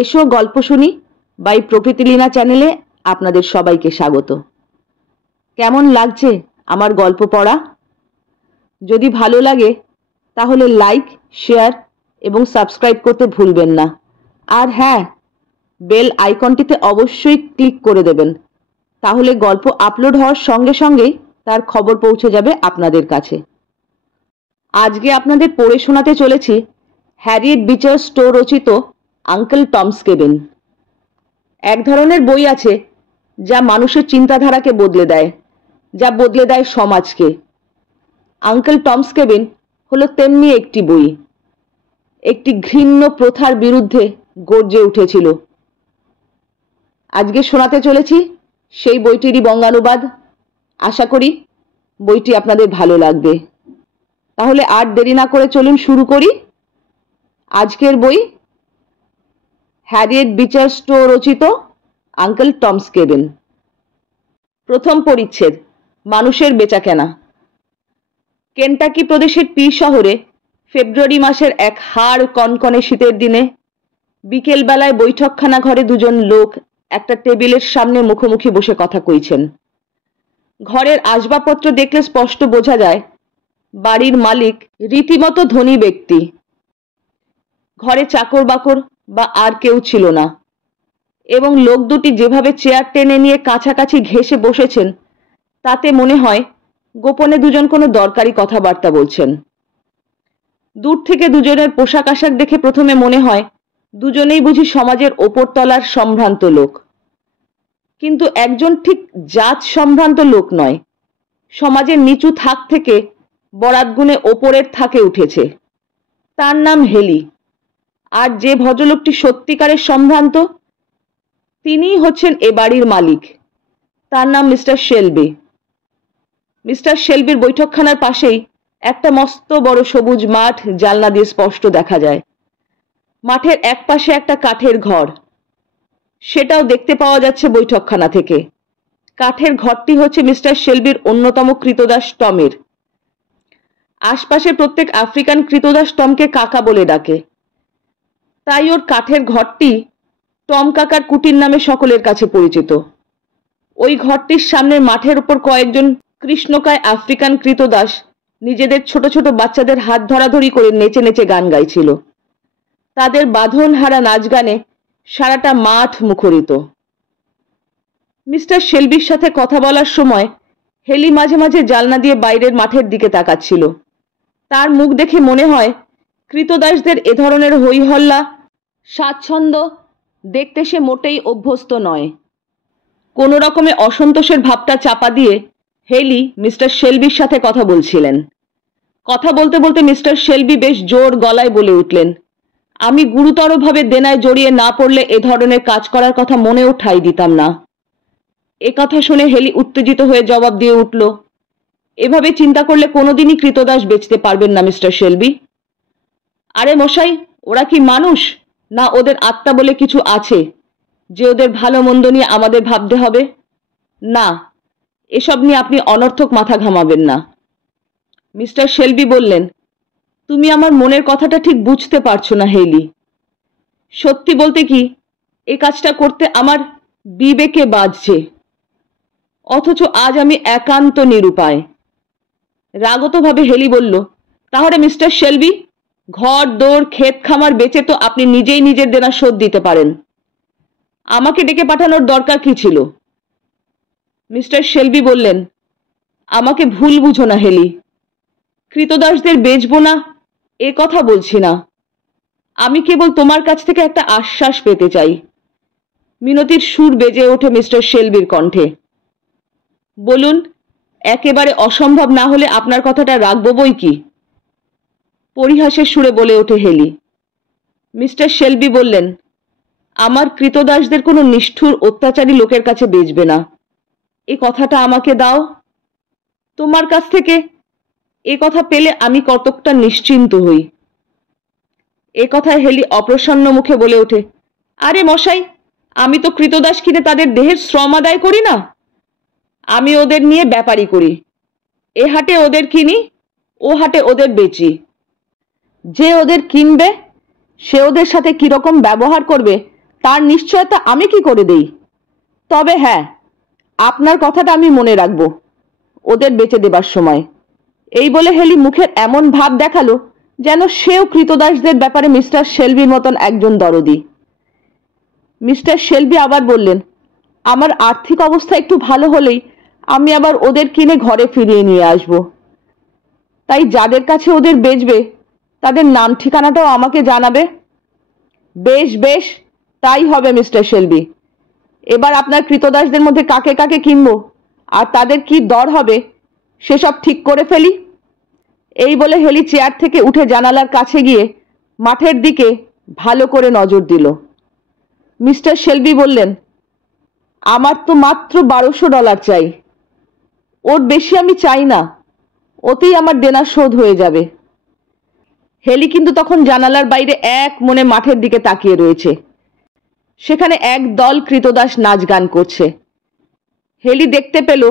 এসো গল্প শুনি বাই প্রকৃতিলীনা চ্যানেলে আপনাদের সবাইকে স্বাগত। কেমন লাগছে আমার গল্প পড়া? যদি ভালো লাগে তাহলে লাইক, শেয়ার এবং সাবস্ক্রাইব করতে ভুলবেন না। আর হ্যাঁ, বেল আইকনটিতে অবশ্যই ক্লিক করে দেবেন, তাহলে গল্প আপলোড হওয়ার সঙ্গে সঙ্গেই তার খবর পৌঁছে যাবে আপনাদের কাছে। আজকে আপনাদের পড়ে শোনাতে চলেছি হ্যারিয়েট বিচার স্টো রচিত আঙ্কেল টমস কেবিন। এক ধরনের বই আছে যা মানুষের চিন্তাধারাকে বদলে দেয়, যা বদলে দেয় সমাজকে। আঙ্কেল টমস কেবিন হলো তেমনি একটি বই। একটি ঘৃণ্য প্রথার বিরুদ্ধে গর্জে উঠেছিল। আজকে শোনাতে চলেছি সেই বইটিরই বঙ্গানুবাদ। আশা করি বইটি আপনাদের ভালো লাগবে। তাহলে আর দেরি না করে চলুন শুরু করি। আজকের বই হ্যারিয়েট বিচার স্টো রচিত আঙ্কেল টমস কেবিন। প্রথম পরিচ্ছেদ, মানুষের বেচাকেনা। কেন্টাকি প্রদেশের পি শহরে ফেব্রুয়ারি মাসের এক হাড় কনকনে শীতের দিনে বিকেলবেলায় বৈঠকখানা ঘরে দুজন লোক একটা টেবিলের সামনে মুখোমুখি বসে কথা কইছেন। ঘরের আসবাবপত্র দেখলে স্পষ্ট বোঝা যায় বাড়ির মালিক রীতিমতো ধনী ব্যক্তি। ঘরে চাকর বাকর বা আর কেউ ছিল না, এবং লোক দুটি যেভাবে চেয়ার টেনে নিয়ে কাছাকাছি ঘেঁষে বসেছেন তাতে মনে হয় গোপনে দুজন কোনো দরকারি কথাবার্তা বলছেন। দূর থেকে দুজনের পোশাক আশাক দেখে প্রথমে মনে হয় দুজনেই বুঝি সমাজের ওপরতলার সম্ভ্রান্ত লোক। কিন্তু একজন ঠিক জাত সম্ভ্রান্ত লোক নয়, সমাজের নিচু থাক থেকে বরাত গুণে ওপরের থাকে উঠেছে। তার নাম হেলি। আর যে ভদ্রলোকটি সত্যিকারের সম্ভ্রান্ত তিনিই হচ্ছেন এ বাড়ির মালিক। তার নাম মিস্টার শেলবি। মিস্টার শেলবির বৈঠকখানার পাশেই একটা মস্ত বড় সবুজ মাঠ জানলা দিয়ে স্পষ্ট দেখা যায়। মাঠের এক পাশে একটা কাঠের ঘর, সেটাও দেখতে পাওয়া যাচ্ছে বৈঠকখানা থেকে। কাঠের ঘরটি হচ্ছে মিস্টার শেলবির অন্যতম কৃতদাস টমের। আশপাশে প্রত্যেক আফ্রিকান কৃতদাস টমকে কাকা বলে ডাকে, তাই ওর কাঠের ঘরটি টম কাকার কুটির নামে সকলের কাছে পরিচিত। ওই ঘরটির সামনের মাঠের উপর কয়েকজন কৃষ্ণকায় আফ্রিকান কৃতদাস নিজেদের ছোট ছোট বাচ্চাদের হাত ধরাধরি করে নেচে নেচে গান গাইছিল। তাদের বাঁধন হারা নাচ গানে সারাটা মাঠ মুখরিত। মিস্টার শেলবির সাথে কথা বলার সময় হেলি মাঝে মাঝে জানলা দিয়ে বাইরের মাঠের দিকে তাকাচ্ছিল। তার মুখ দেখে মনে হয় কৃতদাসদের এ ধরনের হই হল্লা স্বাচ্ছন্দ্য দেখতে সে মোটেই অভ্যস্ত নয়। কোনো রকমে অসন্তোষের ভাবটা চাপা দিয়ে হেলি মিস্টার শেলবির সাথে কথা বলছিলেন। কথা বলতে বলতে মিস্টার শেলবি বেশ জোর গলায় বলে উঠলেন, আমি গুরুতরভাবে দেনায় জড়িয়ে না পড়লে এ ধরনের কাজ করার কথা মনেও ঠাঁই দিতাম না। এ কথা শুনে হেলি উত্তেজিত হয়ে জবাব দিয়ে উঠল, এভাবে চিন্তা করলে কোনোদিনই কৃতদাস বেচতে পারবেন না মিস্টার শেলবি। আরে মশাই, ওরা কি মানুষ, না ওদের আত্মা বলে কিছু আছে যে ওদের ভালো মন্দ নিয়ে আমাদের ভাবতে হবে? না, এসব নিয়ে আপনি অনর্থক মাথা ঘামাবেন না। মিস্টার শেলবি বললেন, তুমি আমার মনের কথাটা ঠিক বুঝতে পারছো না হেলি। সত্যি বলতে কি, এ কাজটা করতে আমার বিবেকে বাজছে, অথচ আজ আমি একান্ত নিরুপায়। রাগতভাবে হেলি বলল, তাহলে মিস্টার শেলবি, ঘর দোর ক্ষেত খামার বেচে তো আপনি নিজেই নিজের দেনা শোধ দিতে পারেন। আমাকে ডেকে পাঠানোর দরকার কি ছিল? মিস্টার শেলবি বললেন, আমাকে ভুল বুঝো না হেলি, কৃতদাসদের বেচবো না এ কথা বলছি না। আমি কেবল তোমার কাছ থেকে একটা আশ্বাস পেতে চাই। মিনতির সুর বেজে ওঠে মিস্টার শেলবির কণ্ঠে। বলুন, একেবারে অসম্ভব না হলে আপনার কথাটা রাখবো বই কি। পরিহাসের সুরে বলে ওঠে হেলি। মিস্টার শেলবি বললেন, আমার কৃতদাসদের কোনো নিষ্ঠুর অত্যাচারী লোকের কাছে বেচবে না, এ কথাটা আমাকে দাও। তোমার কাছ থেকে এ কথা পেলে আমি কতকটা নিশ্চিন্ত হই। এ কথায় হেলি অপ্রসন্ন মুখে বলে ওঠে, আরে মশাই, আমি তো কৃতদাস কিনে তাদের দেহের শ্রম আদায় করি না, আমি ওদের নিয়ে ব্যাপারই করি। এ হাটে ওদের কিনি, ও হাটে ওদের বেচি। যে ওদের কিনবে সে ওদের সাথে কিরকম ব্যবহার করবে তার নিশ্চয়তা আমি কি করে দেই? তবে হ্যাঁ, আপনার কথাটা আমি মনে রাখব ওদের বেচে দেবার সময়। এই বলে হেলি মুখের এমন ভাব দেখালো যেন সেও কৃতদাসদের ব্যাপারে মিস্টার শেলবির মতন একজন দরদি। মিস্টার শেলবি আবার বললেন, আমার আর্থিক অবস্থা একটু ভালো হলেই আমি আবার ওদের কিনে ঘরে ফিরিয়ে নিয়ে আসব। তাই যাদের কাছে ওদের বেচবে তাদের নাম ঠিকানাটাও আমাকে জানাবে। বেশ বেশ, তাই হবে মিস্টার শেলবি। এবার আপনার কৃতদাসদের মধ্যে কাকে কাকে কিনবো আর তাদের কি দর হবে সেসব ঠিক করে ফেলি। এই বলে হেলি চেয়ার থেকে উঠে জানালার কাছে গিয়ে মাঠের দিকে ভালো করে নজর দিল। মিস্টার শেলবি বললেন, আমার তো মাত্র $1200 চাই। ওর বেশি আমি চাই না, ওতেই আমার দেনা শোধ হয়ে যাবে। হেলি কিন্তু তখন জানালার বাইরে এক মনে মাঠের দিকে তাকিয়ে রয়েছে। সেখানে এক দল কৃতদাস নাচ গান করছে। হেলি দেখতে পেল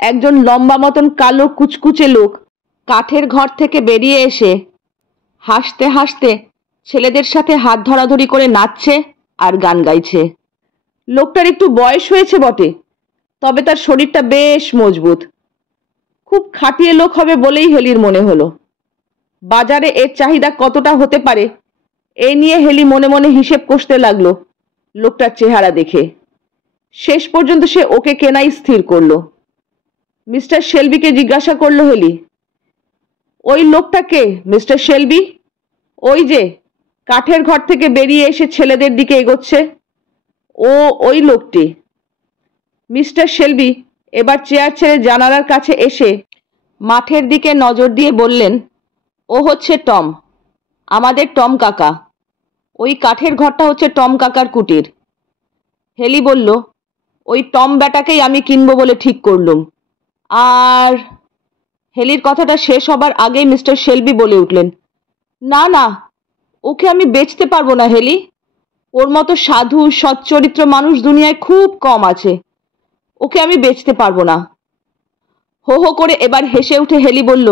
একজন লম্বা মতন কালো কুচকুচে লোক কাঠের ঘর থেকে বেরিয়ে এসে হাসতে হাসতে ছেলেদের সাথে হাত ধরাধরি করে নাচছে আর গান গাইছে। লোকটার একটু বয়স হয়েছে বটে, তবে তার শরীরটা বেশ মজবুত। খুব খাটিয়ে লোক হবে বলেই হেলির মনে হলো। বাজারে এর চাহিদা কতটা হতে পারে এই নিয়ে হেলি মনে মনে হিসেব কষতে লাগলো লোকটার চেহারা দেখে। শেষ পর্যন্ত সে ওকে কেনাই স্থির করলো। মিস্টার শেলবিকে জিজ্ঞাসা করলো হেলি, ওই লোকটা কে মিস্টার শেলবি? ওই যে কাঠের ঘর থেকে বেরিয়ে এসে ছেলেদের দিকে এগোচ্ছে, ও ওই লোকটি। মিস্টার শেলবি এবার চেয়ার ছেড়ে জানালার কাছে এসে মাঠের দিকে নজর দিয়ে বললেন, ও হচ্ছে টম, আমাদের টম কাকা। ওই কাঠের ঘরটা হচ্ছে টম কাকার কুটির। হেলি বলল, ওই টম ব্যাটাকেই আমি কিনবো বলে ঠিক করলুম। আর হেলির কথাটা শেষ হবার আগেই মিস্টার শেলবি বলে উঠলেন, না না, ওকে আমি বেচতে পারবো না হেলি। ওর মতো সাধু সচ্চরিত্র মানুষ দুনিয়ায় খুব কম আছে। ওকে আমি বেচতে পারবো না। হো হো করে এবার হেসে উঠে হেলি বলল,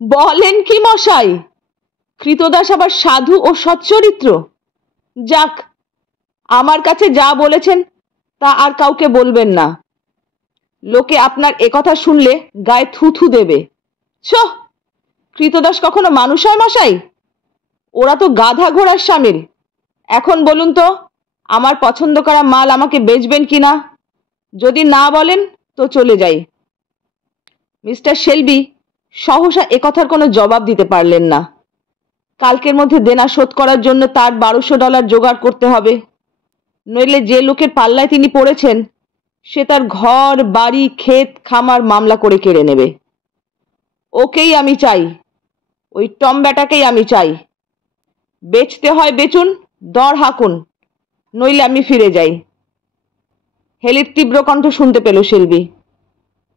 বলেন কি মশাই, কৃতদাস আবার সাধু ও সচ্চরিত্র? যাক, আমার কাছে যা বলেছেন তা আর কাউকে বলবেন না। লোকে আপনার একথা শুনলে গায়ে থুথু দেবে। ছোহ, কৃতদাস কখনো মানুষ হয় মশাই? ওরা তো গাধা ঘোড়ার সামিল। এখন বলুন তো, আমার পছন্দ করা মাল আমাকে বেচবেন কিনা? যদি না বলেন তো চলে যাই। মিস্টার শেলবি সহসা একথার কোনো জবাব দিতে পারলেন না। কালকের মধ্যে দেনা শোধ করার জন্য তার $1200 জোগাড় করতে হবে, নইলে যে লোকের পাল্লায় তিনি পড়েছেন সে তার ঘর বাড়ি ক্ষেত খামার মামলা করে কেড়ে নেবে। ওকেই আমি চাই, ওই টম ব্যাটাকেই আমি চাই। বেচতে হয় বেচুন, দর হাঁকুন, নইলে আমি ফিরে যাই। হেলির তীব্র কণ্ঠ শুনতে পেল শেলবি।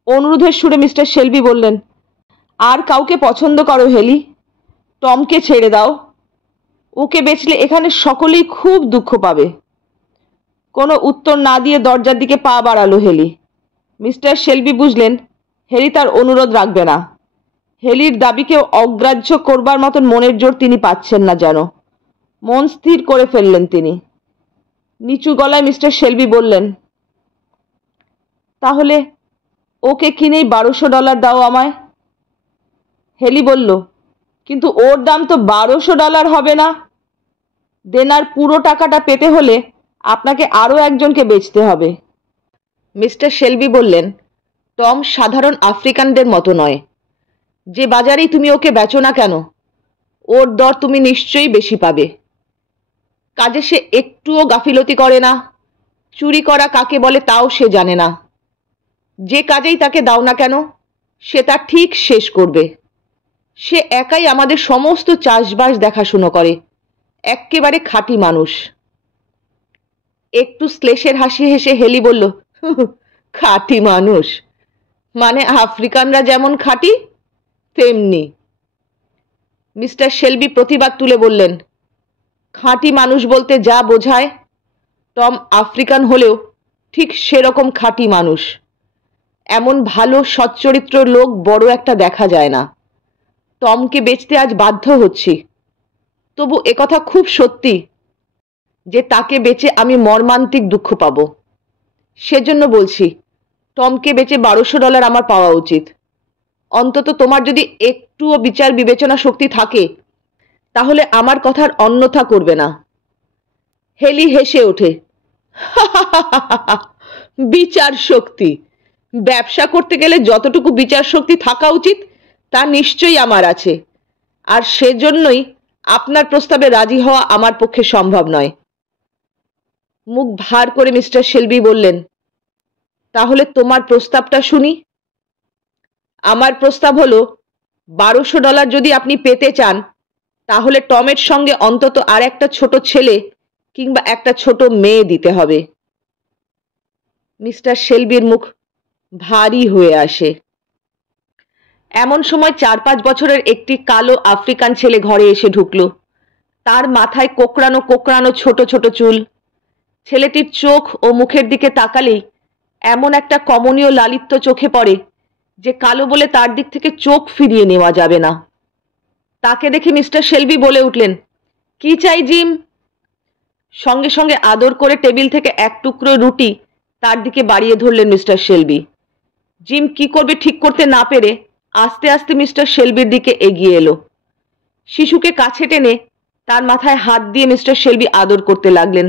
অনুরোধের সুরে মিস্টার শেলবি বললেন, আর কাউকে পছন্দ করো হেলি, টমকে ছেড়ে দাও। ওকে বেচলে এখানে সকলেই খুব দুঃখ পাবে। কোনো উত্তর না দিয়ে দরজার দিকে পা বাড়ালো হেলি। মিস্টার শেলবি বুঝলেন হেলি তার অনুরোধ রাখবে না। হেলির দাবিকে অগ্রাহ্য করবার মতন মনের জোর তিনি পাচ্ছেন না যেন। মন স্থির করে ফেললেন তিনি। নিচু গলায় মিস্টার শেলবি বললেন, তাহলে ওকে কিনেই $1200 দাও আমায়। হেলি বলল, কিন্তু ওর দাম তো $1200 হবে না। দেনার পুরো টাকাটা পেতে হলে আপনাকে আরও একজনকে বেচতে হবে। মিস্টার শেলবি বললেন, টম সাধারণ আফ্রিকানদের মতো নয়। যে বাজারেই তুমি ওকে বেচো না কেন, ওর দর তুমি নিশ্চয়ই বেশি পাবে। কাজে সে একটুও গাফিলতি করে না, চুরি করা কাকে বলে তাও সে জানে না। যে কাজেই তাকে দাও না কেন সে তা ঠিক শেষ করবে। সে একাই আমাদের সমস্ত চাষবাস দেখাশুনো করে, এক্কেবারে খাঁটি মানুষ। একটু শ্লেষের হাসি হেসে হেলি বলল, খাঁটি মানুষ মানে আফ্রিকানরা যেমন খাঁটি তেমনি। মিস্টার শেলবি প্রতিবাদ তুলে বললেন, খাঁটি মানুষ বলতে যা বোঝায় টম আফ্রিকান হলেও ঠিক সেরকম খাঁটি মানুষ। এমন ভালো সচ্চরিত্র লোক বড় একটা দেখা যায় না। টমকে বেচতে আজ বাধ্য হচ্ছি। তবু একথা খুব সত্যি যে তাকে বেচে আমি মর্মান্তিক দুঃখ পাব। সেজন্য বলছি, টমকে বেচে $1200 আমার পাওয়া উচিত। অন্তত তোমার যদি একটুও বিচার বিবেচনা শক্তি থাকে তাহলে আমার কথার অন্যথা করবে না। হেলি হেসে ওঠে। বিচার শক্তি? ব্যবসা করতে গেলে যতটুকু বিচার শক্তি থাকা উচিত তা নিশ্চয়ই আমার আছে, আর সেজন্যই আপনার প্রস্তাবে রাজি হওয়া আমার পক্ষে সম্ভব নয়। মুখ ভার করে মিস্টার শেলবি বললেন, তাহলে তোমার প্রস্তাবটা শুনি। আমার প্রস্তাব হলো, $1200 যদি আপনি পেতে চান তাহলে টমের সঙ্গে অন্তত আর একটা ছোট ছেলে কিংবা একটা ছোট মেয়ে দিতে হবে। মিস্টার শেলবির মুখ ভারী হয়ে আসে। এমন সময় 4-5 বছরের একটি কালো আফ্রিকান ছেলে ঘরে এসে ঢুকলো। তার মাথায় কোকড়ানো কোকড়ানো ছোট ছোট চুল। ছেলেটির চোখ ও মুখের দিকে তাকালেই এমন একটা কমনীয় লালিত্য চোখে পড়ে যে কালো বলে তার দিক থেকে চোখ ফিরিয়ে নেওয়া যাবে না। তাকে দেখে মিস্টার শেলবি বলে উঠলেন, কি চাই জিম? সঙ্গে সঙ্গে আদর করে টেবিল থেকে এক টুকরো রুটি তার দিকে বাড়িয়ে ধরলেন মিস্টার শেলবি। জিম কি করবে ঠিক করতে না পেরে আস্তে আস্তে মিস্টার শেলবির দিকে এগিয়ে এলো। শিশুকে কাছে টেনে তার মাথায় হাত দিয়ে মিস্টার শেলবি আদর করতে লাগলেন।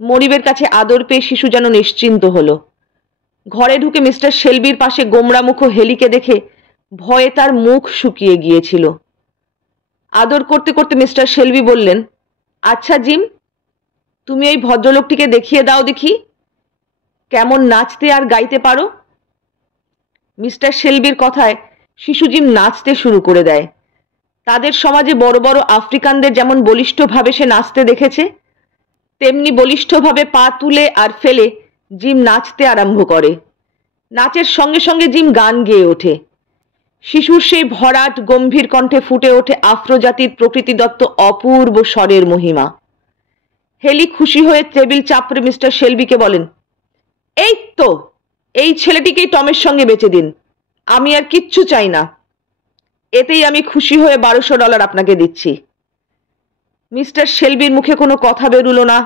মনিবের কাছে আদর পেয়ে শিশু যেন নিশ্চিন্ত হলো। ঘরে ঢুকে মিস্টার শেলবির পাশে গোমড়া মুখো হেলিকে দেখে ভয়ে তার মুখ শুকিয়ে গিয়েছিল। আদর করতে করতে মিস্টার শেলবি বললেন, আচ্ছা জিম, তুমি ওই ভদ্রলোকটিকে দেখিয়ে দাও দেখি কেমন নাচতে আর গাইতে পারো। মিস্টার শেলবির কথায় শিশু জিম নাচতে শুরু করে দেয়। তাদের সমাজে বড় বড় আফ্রিকানদের যেমন বলিষ্ঠভাবে সে নাচতে দেখেছে, তেমনি বলিষ্ঠভাবে পা তুলে আর ফেলে জিম নাচতে আরম্ভ করে। নাচের সঙ্গে সঙ্গে জিম গান গেয়ে ওঠে। শিশুর সেই ভরাট গম্ভীর কণ্ঠে ফুটে ওঠে আফ্রোজাতির প্রকৃতিদত্ত অপূর্ব স্বরের মহিমা। হেলি খুশি হয়ে টেবিল চাপড়ে মিস্টার শেলবিকে বলেন, এই তো, এই ছেলেটিকেই টমের সঙ্গে বেচে দিন। আমি আর কিচ্ছু চাই না। এতেই আমি খুশি হয়ে $1200 আপনাকে দিচ্ছি। মিস্টার শেলবির মুখে কোনো কথা বেরুলো না।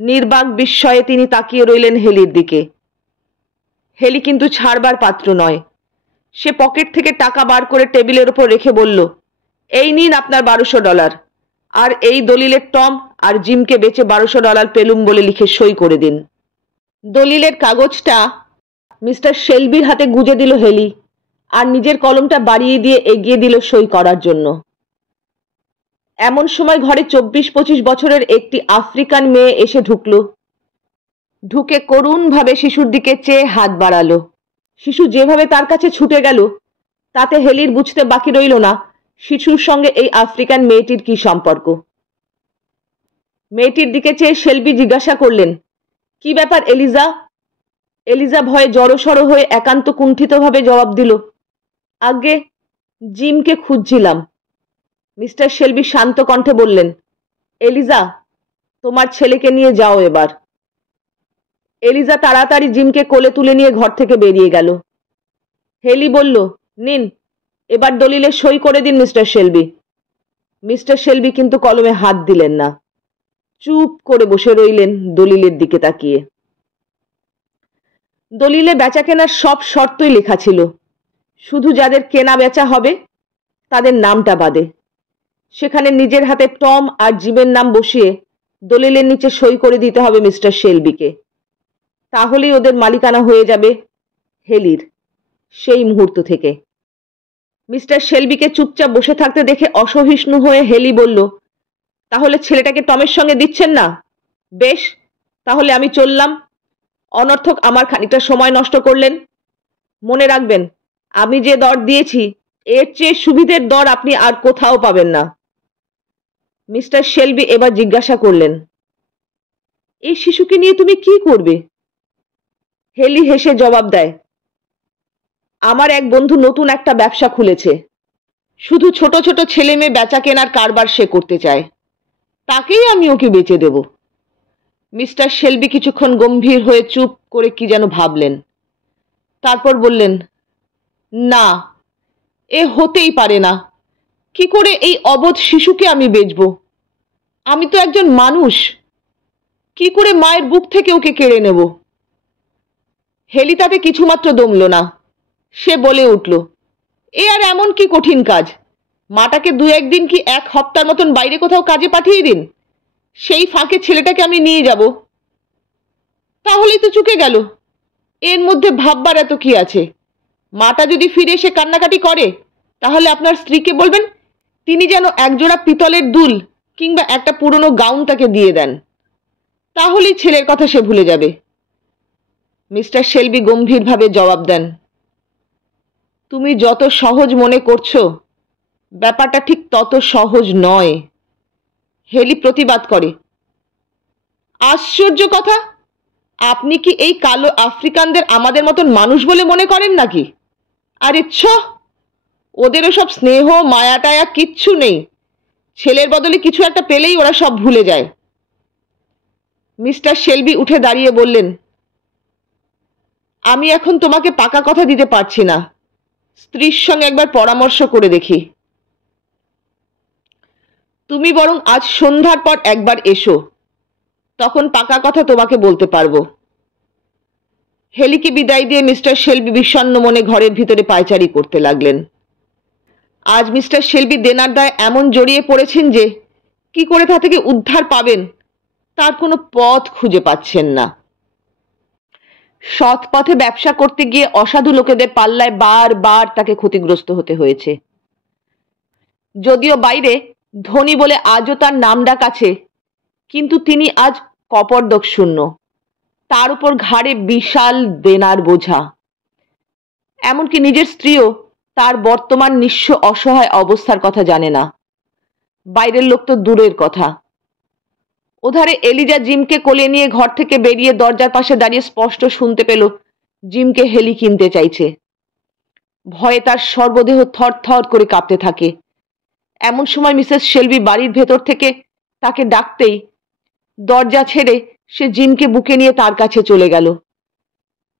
নির্বাক বিস্ময়ে তিনি তাকিয়ে রইলেন হেলির দিকে। হেলি কিন্তু ছাড়বার পাত্র নয়। সে পকেট থেকে টাকা বার করে টেবিলের ওপর রেখে বলল, এই নিন আপনার $1200, আর এই দলিলের টম আর জিমকে বেচে $1200 পেলুম বলে লিখে সই করে দিন। দলিলের কাগজটা মিস্টার শেলবির হাতে গুজে দিল হেলি, আর নিজের কলমটা বাড়িয়ে দিয়ে এগিয়ে দিল সই করার জন্য। এমন সময় ঘরে 24-25 বছরের একটি আফ্রিকান মেয়ে এসে ঢুকলো। ঢুকে করুণভাবে শিশুর দিকে চেয়ে হাত বাড়ালো। শিশু যেভাবে তার কাছে ছুটে গেল তাতে হেলির বুঝতে বাকি রইল না শিশুর সঙ্গে এই আফ্রিকান মেয়েটির কি সম্পর্ক। মেয়েটির দিকে চেয়ে শেলবি জিজ্ঞাসা করলেন, কি ব্যাপার এলিজা? এলিজা ভয়ে জড়সড় হয়ে একান্ত কুণ্ঠিতভাবে জবাব দিল, আজ্ঞে, জিমকে খুঁজছিলাম। মিস্টার শেলবি শান্ত কণ্ঠে বললেন, এলিজা, তোমার ছেলেকে নিয়ে যাও এবার। এলিজা তাড়াতাড়ি জিমকে কোলে তুলে নিয়ে ঘর থেকে বেরিয়ে গেল। হেলি বলল, নিন, এবার দলিলে সই করে দিন মিস্টার শেলবি। মিস্টার শেলবি কিন্তু কলমে হাত দিলেন না। চুপ করে বসে রইলেন দলিলের দিকে তাকিয়ে। দলিলে বেচা কেনার সব শর্তই লেখা ছিল, শুধু যাদের কেনা বেচা হবে তাদের নামটা বাদে। সেখানে নিজের হাতে টম আর জিমের নাম বসিয়ে দলিলের নিচে সই করে দিতে হবে মিস্টার শেলবিকে। তাহলেই ওদের মালিকানা হয়ে যাবে হেলির। সেই মুহূর্ত থেকে মিস্টার শেলবিকে চুপচাপ বসে থাকতে দেখে অসহিষ্ণু হয়ে হেলি বলল, তাহলে ছেলেটাকে টমের সঙ্গে দিচ্ছেন না? বেশ, তাহলে আমি চললাম। অনর্থক আমার খানিকটা সময় নষ্ট করলেন। মনে রাখবেন, আমি যে দর দিয়েছি এর চেয়ে সুবিধের দর আপনি আর কোথাও পাবেন না। মিস্টার শেলবি এবার জিজ্ঞাসা করলেন, এই শিশুকে নিয়ে তুমি কি করবে? হেলি হেসে জবাব দেয়, আমার এক বন্ধু নতুন একটা ব্যবসা খুলেছে। শুধু ছোট ছোট ছেলে মেয়ে বেচা কেনার কারবার সে করতে চায়। তাকেই আমি ওকে বেচে দেব। মিস্টার শেলবি কিছুক্ষণ গম্ভীর হয়ে চুপ করে কি যেন ভাবলেন। তারপর বললেন, না, এ হতেই পারে না। কি করে এই অবোধ শিশুকে আমি বেচবো? আমি তো একজন মানুষ, কি করে মায়ের বুক থেকে ওকে কেড়ে নেব? হেলি তাতে কিছুমাত্র দমল না। সে বলে উঠল, এ আর এমন কি কঠিন কাজ? মাটাকে দু একদিন কি এক হপ্তার মতন বাইরে কোথাও কাজে পাঠিয়ে দিন, সেই ফাঁকে ছেলেটাকে আমি নিয়ে যাব, তাহলেই তো চুকে গেল। এর মধ্যে ভাববার এত কি আছে? মাটা যদি ফিরে এসে কান্নাকাটি করে, তাহলে আপনার স্ত্রীকে বলবেন তিনি যেন একজোড়া পিতলের দুল কিংবা একটা পুরনো গাউন তাকে দিয়ে দেন, তাহলেই ছেলের কথা সে ভুলে যাবে। মিস্টার শেলবি গম্ভীরভাবে জবাব দেন, তুমি যত সহজ মনে করছো, ব্যাপারটা ঠিক তত সহজ নয়। হেলি প্রতিবাদ করে, আশ্চর্য কথা, আপনি কি এই কালো আফ্রিকানদের আমাদের মতন মানুষ বলে মনে করেন নাকি? আরে ওদের ওসব স্নেহ মায়া টায়া কিচ্ছু নেই। ছেলের বদলে কিছু একটা পেলেই ওরা সব ভুলে যায়। মিস্টার শেলবি উঠে দাঁড়িয়ে বললেন, আমি এখন তোমাকে পাকা কথা দিতে পারছি না, স্ত্রীর সঙ্গে একবার পরামর্শ করে দেখি। তুমি বরং আজ সন্ধ্যার পর একবার এসো, তখন পাকা কথা তোমাকে বলতে পারবো। হেলিকে বিদায় দিয়ে মিস্টার শেলবি বিষণ্ণ মনে ঘরের ভিতরে পায়চারি করতে লাগলেন। আজ মিস্টার শেলবি দেনার দায় এমন জড়িয়ে পড়েছেন যে কি করে তা থেকে উদ্ধার পাবেন তার কোনো পথ খুঁজে পাচ্ছেন না। সৎ পথে ব্যবসা করতে গিয়ে অসাধু লোকেদের পাল্লায় বারবার তাকে ক্ষতিগ্রস্ত হতে হয়েছে। যদিও বাইরে ধনী বলে আজও তার নাম ডাক আছে, কিন্তু তিনি আজ কপর্দক শূন্য, তার উপর ঘাড়ে বিশাল দেনার বোঝা। এমনকি নিজের স্ত্রীও তার বর্তমান নিঃস্ব অসহায় অবস্থার কথা জানে না, বাইরের লোক তো দূরের কথা। ওধারে এলিজা জিমকে কোলে নিয়ে ঘর থেকে বেরিয়ে দরজার পাশে দাঁড়িয়ে স্পষ্ট শুনতে পেল জিমকে হেলি কিনতে চাইছে। ভয়ে তার সর্বদেহ থরথর করে কাঁপতে থাকে। এমন সময় মিসেস শেলবি বাড়ির ভেতর থেকে তাকে ডাকতেই দরজা ছেড়ে সে জিমকে বুকে নিয়ে তার কাছে চলে গেল।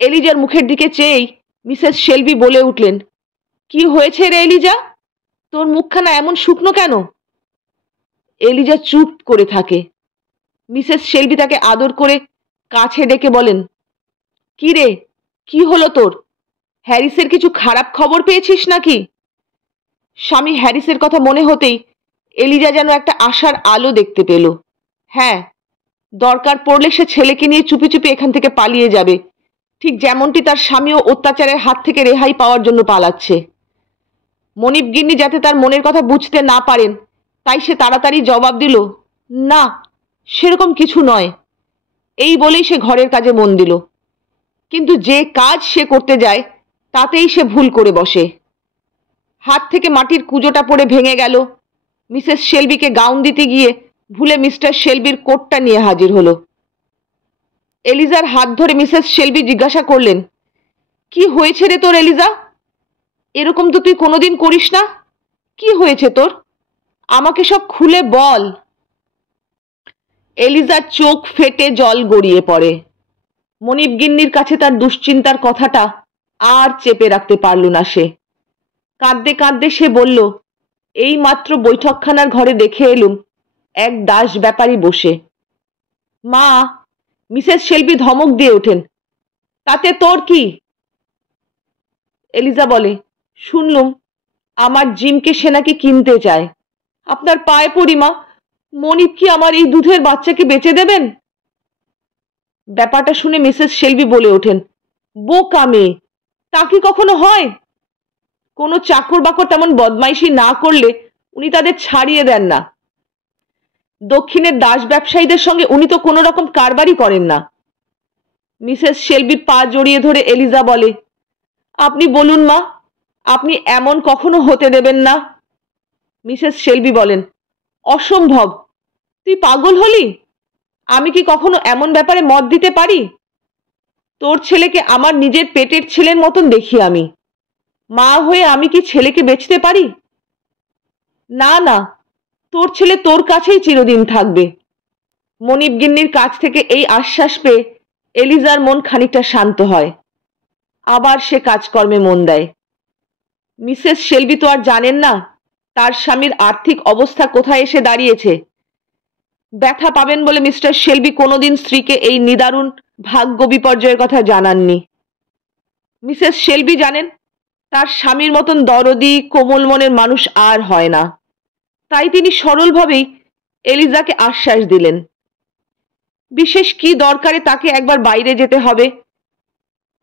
এলিজার মুখের দিকে চেয়েই মিসেস শেলবি বলে উঠলেন, কি হয়েছে রে এলিজা, তোর মুখখানা এমন শুকনো কেন? এলিজা চুপ করে থাকে। মিসেস শেলবি তাকে আদর করে কাছে ডেকে বলেন, কি রে, কি হলো তোর? হ্যারিসের কিছু খারাপ খবর পেয়েছিস নাকি? স্বামী হ্যারিসের কথা মনে হতেই এলিজা যেন একটা আশার আলো দেখতে পেল। হ্যাঁ, দরকার পড়লে সে ছেলেকে নিয়ে চুপি চুপি এখান থেকে পালিয়ে যাবে, ঠিক যেমনটি তার স্বামীও অত্যাচারের হাত থেকে রেহাই পাওয়ার জন্য পালাচ্ছে। মনিব গিন্নি যাতে তার মনের কথা বুঝতে না পারেন, তাই সে তাড়াতাড়ি জবাব দিল, না, সেরকম কিছু নয়। এই বলেই সে ঘরের কাজে মন দিল। কিন্তু যে কাজ সে করতে যায় তাতেই সে ভুল করে বসে। হাত থেকে মাটির কুজোটা পড়ে ভেঙে গেল। মিসেস শেলবিকে গাউন দিতে গিয়ে ভুলে মিস্টার শেলবির কোটটা নিয়ে হাজির হলো। এলিজার হাত ধরে মিসেস শেলবি জিজ্ঞাসা করলেন, কি হয়েছে রে তোর এলিজা? এরকম তো তুই কোনোদিন করিস না। কি হয়েছে তোর? আমাকে সব খুলে বল। এলিজার চোখ ফেটে জল গড়িয়ে পড়ে। মনিব গিন্নির কাছে তার দুশ্চিন্তার কথাটা আর চেপে রাখতে পারল না সে। কাঁদতে কাঁদতে সে বলল, এই মাত্র বৈঠকখানার ঘরে দেখে এলুম এক দাস ব্যাপারী বসে। মা, মিসেস শেলবি ধমক দিয়ে ওঠেন, তাতে তোর কি? এলিজা বলে, শুনলুম আমার জিমকে সে নাকি কিনতে চায়। আপনার পায়ে পড়ি মা, মনিব কি আমার এই দুধের বাচ্চাকে বেচে দেবেন? ব্যাপারটা শুনে মিসেস শেলবি বলে ওঠেন, বোকা মেয়ে, তা কি কখনো হয়? কোনো চাকর বাকর তেমন বদমাইশি না করলে উনি তাদের ছাড়িয়ে দেন না। দক্ষিণের দাস ব্যবসায়ীদের সঙ্গে উনি তো কোনো রকম কারবারই করেন না। মিসেস শেলবির পা জড়িয়ে ধরে এলিজা বলে, আপনি বলুন মা, আপনি এমন কখনো হতে দেবেন না। মিসেস শেলবি বলেন, অসম্ভব, তুই পাগল হলি? আমি কি কখনো এমন ব্যাপারে মত দিতে পারি? তোর ছেলেকে আমার নিজের পেটের ছেলের মতন দেখি আমি। মা হয়ে আমি কি ছেলেকে বেচতে পারি? না না, তোর ছেলে তোর কাছেই চিরদিন থাকবে। মনিব গিন্নির কাছ থেকে এই আশ্বাস পেয়ে এলিজার মন খানিকটা শান্ত হয়। আবার সে কাজকর্মে মন দেয়। মিসেস শেলবি তো আর জানেন না তার স্বামীর আর্থিক অবস্থা কোথায় এসে দাঁড়িয়েছে। ব্যথা পাবেন বলে মিস্টার শেলবি কোনোদিন স্ত্রীকে এই নিদারুণ ভাগ্য বিপর্যয়ের কথা জানাননি। মিসেস শেলবি জানেন তার স্বামীর মতন দরদি কোমল মনের মানুষ আর হয় না। তাই তিনি সরলভাবেই এলিজাকে আশ্বাস দিলেন, বিশেষ কি দরকারে তাকে একবার বাইরে যেতে হবে,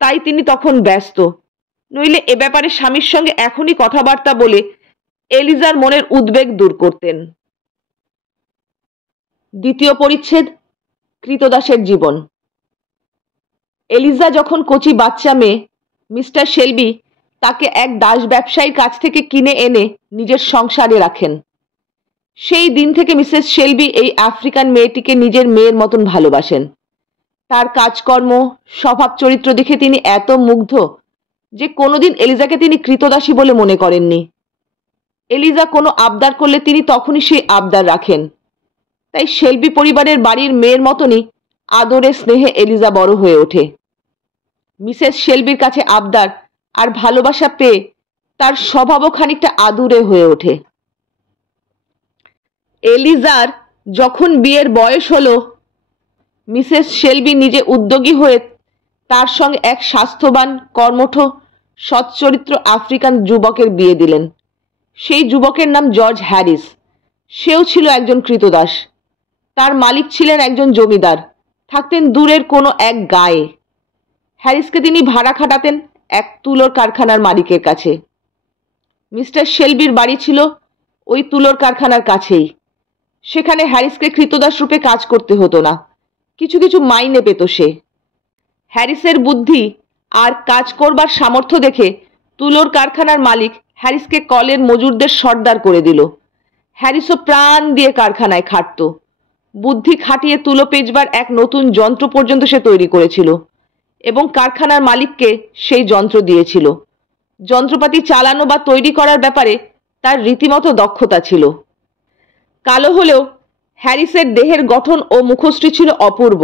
তাই তিনি তখন ব্যস্ত। নইলে এ ব্যাপারে স্বামীর সঙ্গে এখনই কথাবার্তা বলে এলিজার মনের উদ্বেগ দূর করতেন। দ্বিতীয় পরিচ্ছেদ, কৃতদাসের জীবন। এলিজা যখন কচি বাচ্চা মেয়ে, মিস্টার শেলবি তাকে এক দাস ব্যবসায়ীর কাছ থেকে কিনে এনে নিজের সংসারে রাখেন। সেই দিন থেকে মিসেস শেলবি এই আফ্রিকান মেয়েটিকে নিজের মেয়ের মতন ভালোবাসেন। তার কাজকর্ম, স্বভাব চরিত্র দেখে তিনি এত মুগ্ধ যে কোনোদিন এলিজাকে তিনি কৃতদাসী বলে মনে করেননি। এলিজা কোনো আবদার করলে তিনি তখনই সেই আবদার রাখেন। তাই শেলবি পরিবারের বাড়ির মেয়ের মতনই আদরে স্নেহে এলিজা বড় হয়ে ওঠে। মিসেস শেলবির কাছে আবদার আর ভালোবাসা পেয়ে তার স্বভাবও খানিকটা আদুরে হয়ে ওঠে। এলিজার যখন বিয়ের বয়স হলো, মিসেস শেলবি নিজে উদ্যোগী হয়ে তার সঙ্গে এক স্বাস্থ্যবান, কর্মঠ, সচ্চরিত্র আফ্রিকান যুবকের বিয়ে দিলেন। সেই যুবকের নাম জর্জ হ্যারিস। সেও ছিল একজন কৃতদাস। তার মালিক ছিলেন একজন জমিদার, থাকতেন দূরের কোনো এক গাঁয়ে। হ্যারিসকে তিনি ভাড়া খাটাতেন এক তুলোর কারখানার মালিকের কাছে। মিস্টার শেলবির বাড়ি ছিল ওই তুলোর কারখানার কাছেই। সেখানে হ্যারিসকে কৃতদাস রূপে কাজ করতে হতো না, কিছু কিছু মাইনে পেত সে। হ্যারিসের বুদ্ধি আর কাজ করবার সামর্থ্য দেখে তুলোর কারখানার মালিক হ্যারিসকে কলের মজুরদের সর্দার করে দিল। হ্যারিসও প্রাণ দিয়ে কারখানায় খাটত। বুদ্ধি খাটিয়ে তুলো পেঁচবার এক নতুন যন্ত্র পর্যন্ত সে তৈরি করেছিল এবং কারখানার মালিককে সেই যন্ত্র দিয়েছিল। যন্ত্রপাতি চালানো বা তৈরি করার ব্যাপারে তার রীতিমতো দক্ষতা ছিল। কালো হলেও হ্যারিসের দেহের গঠন ও মুখশ্রী ছিল অপূর্ব,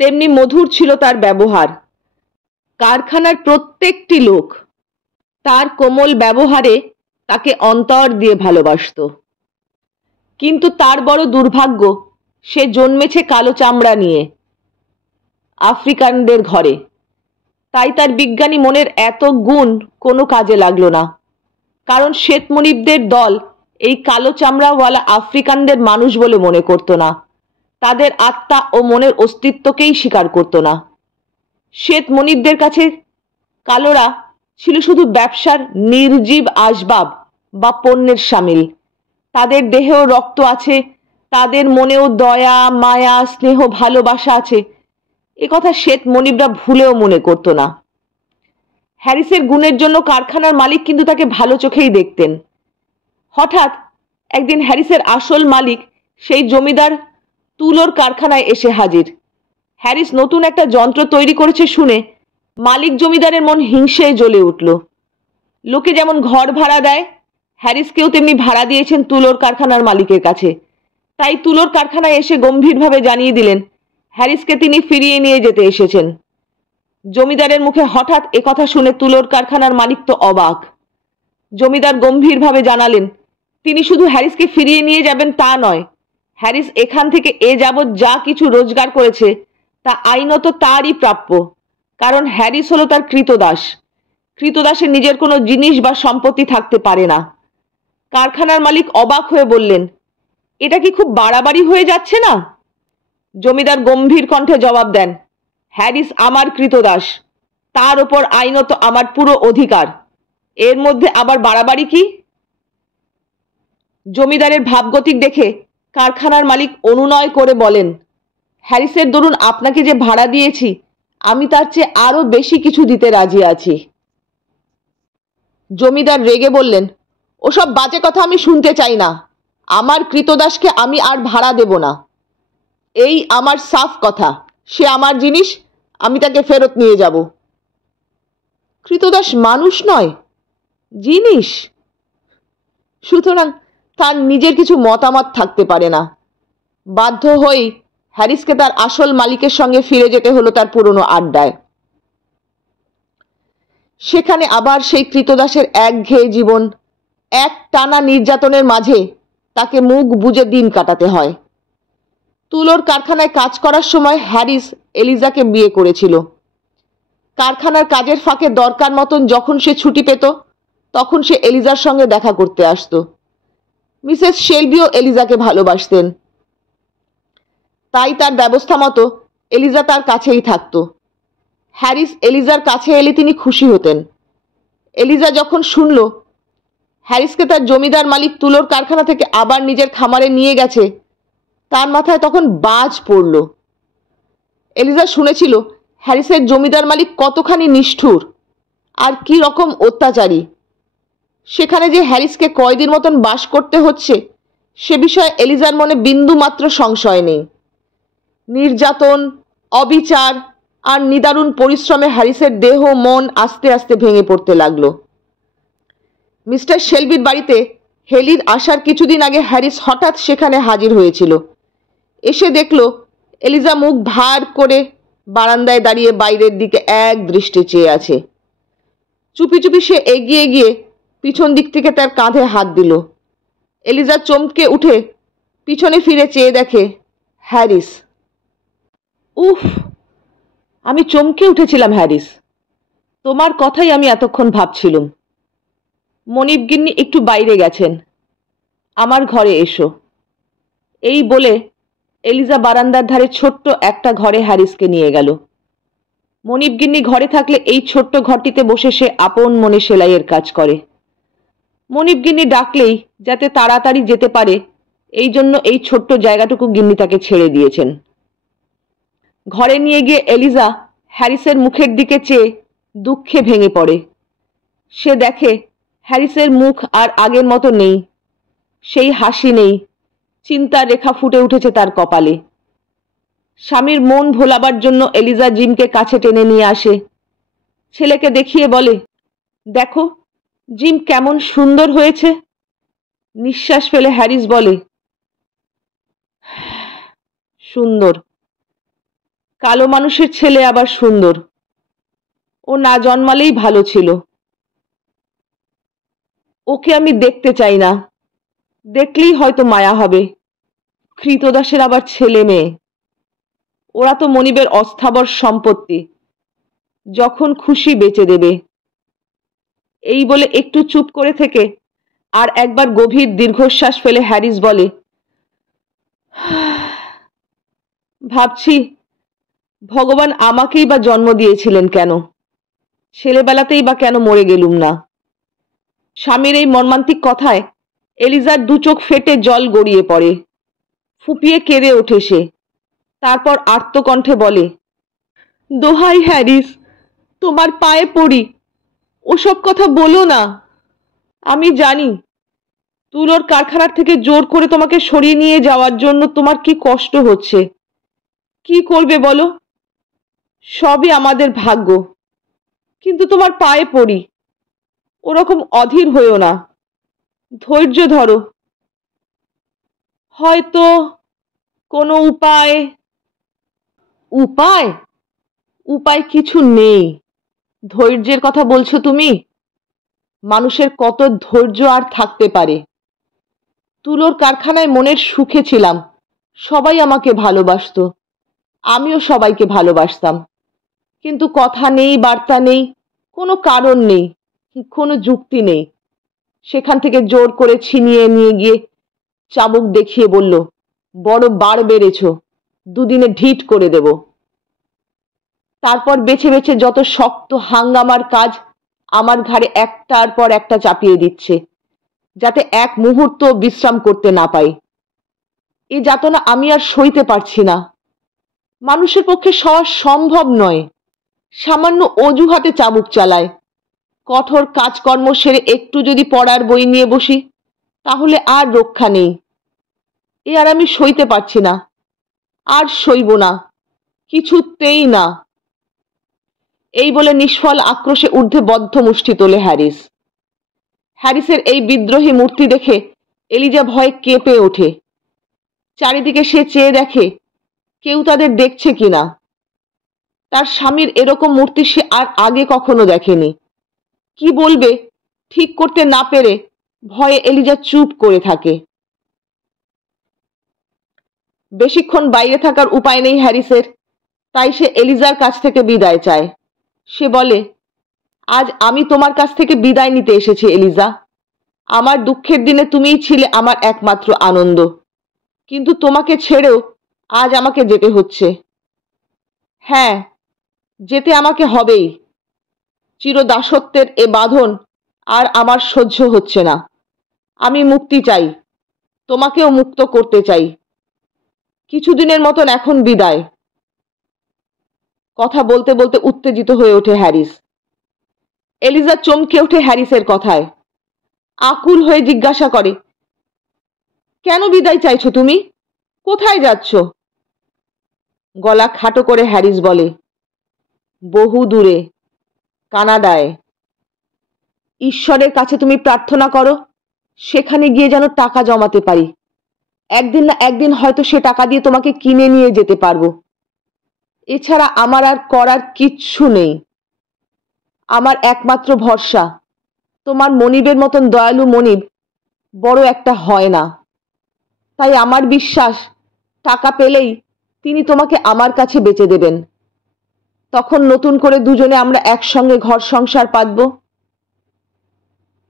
তেমনি মধুর ছিল তার ব্যবহার। কারখানার প্রত্যেকটি লোক তার কোমল ব্যবহারে তাকে অন্তর দিয়ে ভালোবাসত। কিন্তু তার বড় দুর্ভাগ্য, সে জন্মেছে কালো চামড়া নিয়ে, আফ্রিকানদের ঘরে। তাই তার বিজ্ঞানী মনের এত গুণ কোনো কাজে লাগলো না, কারণ শ্বেতমণিবদের দল এই কালো চামড়াওয়ালা আফ্রিকানদের মানুষ বলে মনে করত না, তাদের আত্মা ও মনের অস্তিত্বকেই স্বীকার করত না। শ্বেতমণিবদের কাছে কালোরা ছিল শুধু ব্যবসার নির্জীব আসবাব বা পণ্যের সামিল। তাদের দেহেও রক্ত আছে, তাদের মনেও দয়া, মায়া, স্নেহ, ভালোবাসা আছে, একথা শ্বেতমণিবরা ভুলেও মনে করত না। হ্যারিসের গুণের জন্য কারখানার মালিক কিন্তু তাকে ভালো চোখেই দেখতেন। হঠাৎ একদিন হ্যারিসের আসল মালিক সেই জমিদার তুলোর কারখানায় এসে হাজির। হ্যারিস নতুন একটা যন্ত্র তৈরি করেছে শুনে মালিক জমিদারের মন হিংসেয় জ্বলে উঠল। লোকে যেমন ঘর ভাড়া দেয়, হ্যারিসকেও তেমনি ভাড়া দিয়েছেন তুলোর কারখানার মালিকের কাছে। তাই তুলোর কারখানায় এসে গম্ভীরভাবে জানিয়ে দিলেন হ্যারিসকে তিনি ফিরিয়ে নিয়ে যেতে এসেছেন। জমিদারের মুখে হঠাৎ একথা শুনে তুলোর কারখানার মালিক তো অবাক। জমিদার গম্ভীরভাবে জানালেন তিনি শুধু হ্যারিসকে ফিরিয়ে নিয়ে যাবেন তা নয়, হ্যারিস এখান থেকে এ যাবৎ যা কিছু রোজগার করেছে তা আইনত তারই প্রাপ্য, কারণ হ্যারিস হলো তার কৃতদাস। কৃতদাসের নিজের কোনো জিনিস বা সম্পত্তি থাকতে পারে না। কারখানার মালিক অবাক হয়ে বললেন, এটা কি খুব বাড়াবাড়ি হয়ে যাচ্ছে না? জমিদার গম্ভীর কণ্ঠে জবাব দেন, হ্যারিস আমার কৃতদাস, তার ওপর আইনত আমার পুরো অধিকার, এর মধ্যে আবার বাড়াবাড়ি কি? জমিদারের ভাবগতিক দেখে কারখানার মালিক অনুনয় করে বলেন, হ্যারিসের দরুন আপনাকে যে ভাড়া দিয়েছি, আমি তার চেয়ে আরো বেশি কিছু দিতে রাজি আছি। জমিদার রেগে বললেন, ওসব বাজে কথা আমি শুনতে চাই না। আমার কৃতদাসকে আমি আর ভাড়া দেব না। এই আমার সাফ কথা, সে আমার জিনিস, আমি তাকে ফেরত নিয়ে যাব। কৃতদাস মানুষ নয়, জিনিস, সুতরাং তার নিজের কিছু মতামত থাকতে পারে না। বাধ্য হয়েই হ্যারিসকে তার আসল মালিকের সঙ্গে ফিরে যেতে হলো তার পুরনো আড্ডায়। সেখানে আবার সেই কৃতদাসের একঘেয়ে জীবন, এক টানা নির্যাতনের মাঝে তাকে মুখ বুজে দিন কাটাতে হয়। তুলোর কারখানায় কাজ করার সময় হ্যারিস এলিজাকে বিয়ে করেছিল। কারখানার কাজের ফাঁকে দরকার মতন যখন সে ছুটি পেত তখন সে এলিজার সঙ্গে দেখা করতে আসতো। মিসেস শেলবিও এলিজাকে ভালোবাসতেন, তাই তার ব্যবস্থা মতো এলিজা তার কাছেই থাকত। হ্যারিস এলিজার কাছে এলে তিনি খুশি হতেন। এলিজা যখন শুনল হ্যারিসকে তার জমিদার মালিক তুলোর কারখানা থেকে আবার নিজের খামারে নিয়ে গেছে, তার মাথায় তখন বাজ পড়ল। এলিজা শুনেছিল হ্যারিসের জমিদার মালিক কতখানি নিষ্ঠুর আর কি রকম অত্যাচারী। সেখানে যে হ্যারিসকে কয়েদির মতন বাস করতে হচ্ছে সে বিষয়ে এলিজার মনে বিন্দু মাত্র সংশয় নেই। নির্যাতন, অবিচার আর নিদারুণ পরিশ্রমে হ্যারিসের দেহ মন আস্তে আস্তে ভেঙে পড়তে লাগলো। মিস্টার শেলবির বাড়িতে হেলির আসার কিছুদিন আগে হ্যারিস হঠাৎ সেখানে হাজির হয়েছিল। এসে দেখল এলিজা মুখ ভার করে বারান্দায় দাঁড়িয়ে বাইরের দিকে এক দৃষ্টে চেয়ে আছে। চুপি চুপি সে এগিয়ে গিয়ে পিছন দিক থেকে তার কাঁধে হাত দিল। এলিজা চমকে উঠে পিছনে ফিরে চেয়ে দেখে হ্যারিস। উফ, আমি চমকে উঠেছিলাম হ্যারিস, তোমার কথাই আমি এতক্ষণ ভাবছিলুম। মনিব গিন্নি একটু বাইরে গেছেন, আমার ঘরে এসো। এই বলে এলিজা বারান্দার ধারে ছোট্ট একটা ঘরে হ্যারিসকে নিয়ে গেল। মনিব গিন্নি ঘরে থাকলে এই ছোট্ট ঘরটিতে বসে সে আপন মনে সেলাইয়ের কাজ করে। মনিব গিন্নি ডাকলেই যাতে তাড়াতাড়ি যেতে পারে এই জন্য এই ছোট্ট জায়গাটুকু গিন্নি তাকে ছেড়ে দিয়েছেন। ঘরে নিয়ে গিয়ে এলিজা হ্যারিসের মুখের দিকে চেয়ে দুঃখে ভেঙে পড়ে। সে দেখে হ্যারিসের মুখ আর আগের মতো নেই, সেই হাসি নেই, চিন্তার রেখা ফুটে উঠেছে তার কপালে। স্বামীর মন ভোলাবার জন্য এলিজা জিমকে কাছে টেনে নিয়ে আসে। ছেলেকে দেখিয়ে বলে, দেখো জিম কেমন সুন্দর হয়েছে। নিঃশ্বাস ফেলে হ্যারিস বলে, সুন্দর? কালো মানুষের ছেলে আবার সুন্দর? ও না জন্মালেই ভালো ছিল। ওকে আমি দেখতে চাই না, দেখলেই হয়তো মায়া হবে। কৃতদাসের আবার ছেলে মেয়ে, ওরা তো মনিবের অস্থাবর সম্পত্তি, যখন খুশি বেচে দেবে। এই বলে একটু চুপ করে থেকে আর একবার গভীর দীর্ঘশ্বাস ফেলে হ্যারিস বলে, ভাবছি ভগবান আমাকেই বা জন্ম দিয়েছিলেন কেন, ছেলেবেলাতেই বা কেন মরে গেলুম না। স্বামীর এই মর্মান্তিক কথায় এলিজার দু চোখ ফেটে জল গড়িয়ে পড়ে। ফুপিয়ে কেঁদে ওঠে সে। তারপর আর্তকণ্ঠে বলে, দোহাই হ্যারিস, তোমার পায়ে পড়ি, ওসব কথা বলো না। আমি জানি তুলোর কারখানার থেকে জোর করে তোমাকে সরিয়ে নিয়ে যাওয়ার জন্য তোমার কি কষ্ট হচ্ছে। কি করবে বলো, সবই আমাদের ভাগ্য। কিন্তু তোমার পায়ে পড়ি, ওরকম অধীর হইও না, ধৈর্য ধরো। হয়তো কোনো উপায়। উপায়? উপায় কিছু নেই। ধৈর্যের কথা বলছো তুমি? মানুষের কত ধৈর্য আর থাকতে পারে। তুলোর কারখানায় মনের সুখে ছিলাম, সবাই আমাকে ভালোবাসতো, আমিও সবাইকে ভালোবাসতাম। কিন্তু কথা নেই, বার্তা নেই, কোনো কারণ নেই, কোনো যুক্তি নেই। সেখান থেকে জোর করে ছিনিয়ে নিয়ে গিয়ে চাবুক দেখিয়ে বলল, বড় বার বেড়েছ, দুদিনে ঢিট করে দেব। তারপর বেছে বেছে যত শক্ত হাঙ্গামার কাজ আমার ঘাড়ে একটার পর একটা চাপিয়ে দিচ্ছে, যাতে এক মুহূর্ত বিশ্রাম করতে না পাই। এ যাতনা আমি আর সইতে পারছি না। মানুষের পক্ষে সওয়া সম্ভব নয়। সামান্য অজুহাতে চাবুক চালায়। কঠোর কাজকর্ম সেরে একটু যদি পড়ার বই নিয়ে বসি তাহলে আর রক্ষা নেই। এ আর আমি সইতে পারছি না, আর সইব না, কিছুতেই না। এই বলে নিষ্ফল আক্রোশে ঊর্ধ্বে বদ্ধ মুষ্টি তোলে হ্যারিস। হ্যারিসের এই বিদ্রোহী মূর্তি দেখে এলিজা ভয়ে কেঁপে ওঠে। চারিদিকে সে চেয়ে দেখে কেউ তাদের দেখছে কিনা। তার স্বামীর এরকম মূর্তি সে আর আগে কখনো দেখেনি। কি বলবে ঠিক করতে না পেরে ভয়ে এলিজা চুপ করে থাকে। বেশিক্ষণ বাইরে থাকার উপায় নেই হ্যারিসের, তাই সে এলিজার কাছ থেকে বিদায় চায়। সে বলে, আজ আমি তোমার কাছ থেকে বিদায় নিতে এসেছি এলিজা। আমার দুঃখের দিনে তুমিই ছিলে আমার একমাত্র আনন্দ, কিন্তু তোমাকে ছেড়েও আজ আমাকে যেতে হচ্ছে। হ্যাঁ, যেতে আমাকে হবেই। চিরদাসত্বের এ বাঁধন আর আমার সহ্য হচ্ছে না। আমি মুক্তি চাই, তোমাকেও মুক্ত করতে চাই। কিছুদিনের মতন এখন বিদায়। কথা বলতে বলতে উত্তেজিত হয়ে ওঠে হ্যারিস। এলিজা চমকে ওঠে হ্যারিসের কথায়। আকুল হয়ে জিজ্ঞাসা করে, কেন বিদায় চাইছো তুমি? কোথায় যাচ্ছ? গলা খাটো করে হ্যারিস বলে, বহু দূরে, কানাডায়। ঈশ্বরের কাছে তুমি প্রার্থনা করো সেখানে গিয়ে যেন টাকা জমাতে পারি। একদিন না একদিন হয়তো সে টাকা দিয়ে তোমাকে কিনে নিয়ে যেতে পারবো। এছাড়া আমার আর করার কিচ্ছু নেই। আমার একমাত্র ভরসা তোমার মনিবের মতন দয়ালু মনিব বড় একটা হয় না। তাই আমার বিশ্বাস টাকা পেলেই তিনি তোমাকে আমার কাছে বেচে দেবেন। তখন নতুন করে দুজনে আমরা একসঙ্গে ঘর সংসার পাতব।